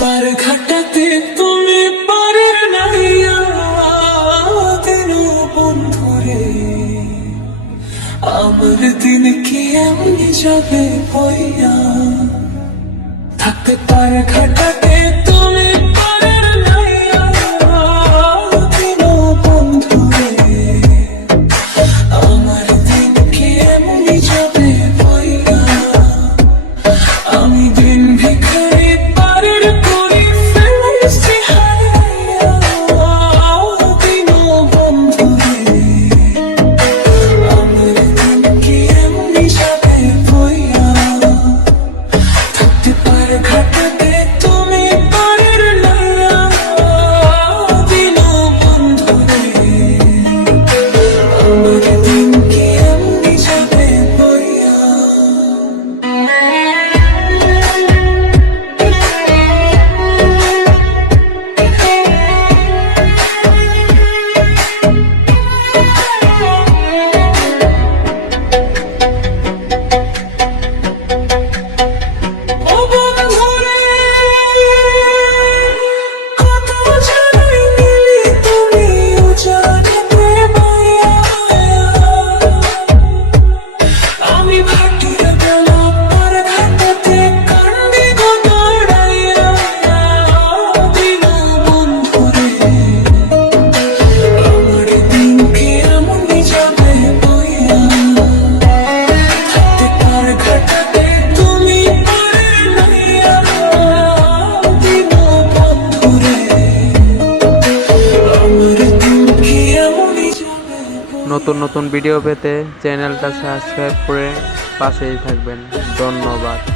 পার ঘাটাতে তুমি পারের নাইয়া দিন বন্ধুরে আমার দিন কি এমনি যাবে বইয়া থাকতে পার ঘাটাতে তুমি পারের নাইয়া দিন বন্ধুরে আমার দিন কি এমনি যাবে বইয়া আমি দিন ভিখারি পারের করি ফেলেছি হারাইয়া দিন বন্ধুরে আমার দিন কি এমনি যাবে বইয়া থাকতে পারে ঘাটাতে তুমি পারের নাইয়া দিন বন্ধুরে আমার দিন কি এমনি যাবে বইয়া নতুন নতুন ভিডিও পেতে চ্যানেলটা সাবস্ক্রাইব করে পাশেই থাকবেন। ধন্যবাদ।